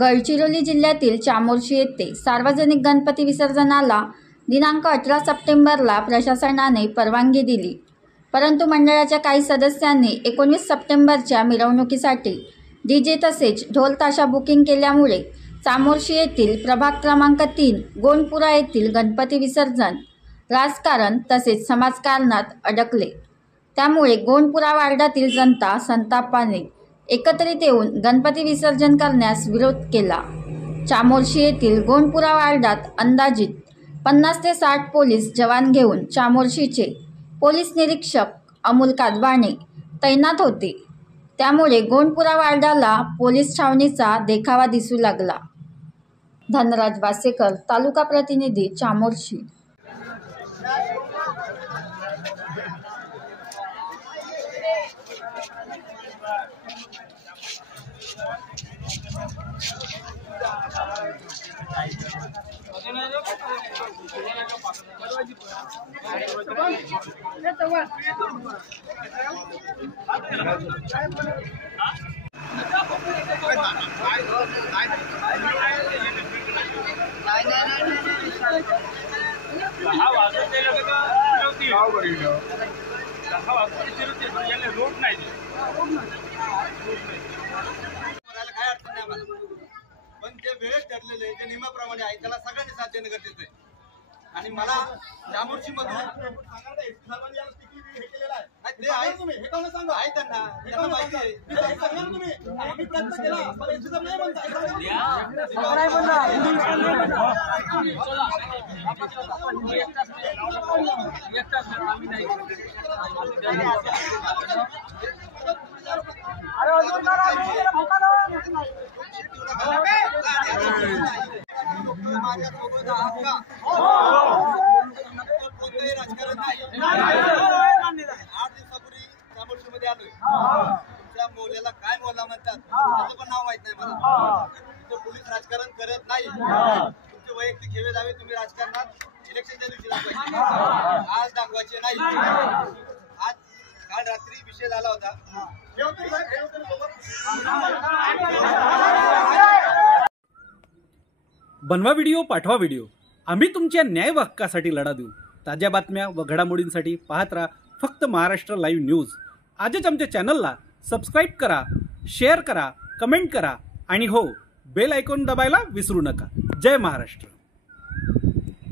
गडचिरोली जिल्ह्यातील चामोर्शी येथे सार्वजनिक गणपती विसर्जनाला दिनांक 18 सप्टेंबरला प्रशासनाने परवानगी दिली, परंतु मंडळाच्या काही सदस्यांनी 19 सप्टेंबरच्या मिरवणुकीसाठी डीजे तसेच ढोल ताशा बुकिंग केल्यामुळे चामोर्शी येथील प्रभाग क्रमांक 3 गोंडपुरा येथील गणपती विसर्जन राजकारण तसेच समाजकारणात अडकले। त्यामुळे गोंडपुरा वार्डातील जनता संतापाने एकत्रित येऊन गणपती विसर्जन करण्यास विरोध केला। चामोर्शी येथील गोंडपुरा वार्डात अंदाजित 50 ते 60 पोलीस जवान घेऊन चामोर्शीचे पोलीस निरीक्षक अमोल कादवाने तैनात होते। त्यामुळे गोंडपुरा वार्डाला पोलीस छावणीचा देखावा दिसू लागला। धनराज वासेकर, तालुका प्रतिनिधी, चामोर्शी। पण जे वेळेस ठरलेले जे नियमाप्रमाणे आहे त्याला सगळ्यांनी साथ देणं गरजेचं आहे। आणि मला चामोर्शी मधून राजकारण नाही। 8 दिवसापूर्वी चामोर्शीमध्ये आलोय। तुमच्या मोल्याला काय मोला म्हणतात त्याचं पण नाव माहित नाही मला। पोलीस राजकारण करत नाही। तुमचे वैयक्तिक हेवे दावे तुम्ही राजकारणात इलेक्शनच्या दिवशी दाखवायचे, आज दाखवायचे नाही। आज काल रात्री विषय झाला होता। बनवा व्हिडिओ, पाठवा व्हिडिओ, आम्ही तुमच्या न्याय हक्कासाठी लढा देऊ। ताज्या बातम्या व घडामोडींसाठी पाहत राहा फक्त महाराष्ट्र लाईव्ह न्यूज। आजच आमच्या चॅनलला सबस्क्राईब करा, शेअर करा, कमेंट करा आणि हो, बेल आयकॉन दबायला विसरू नका। जय महाराष्ट्र।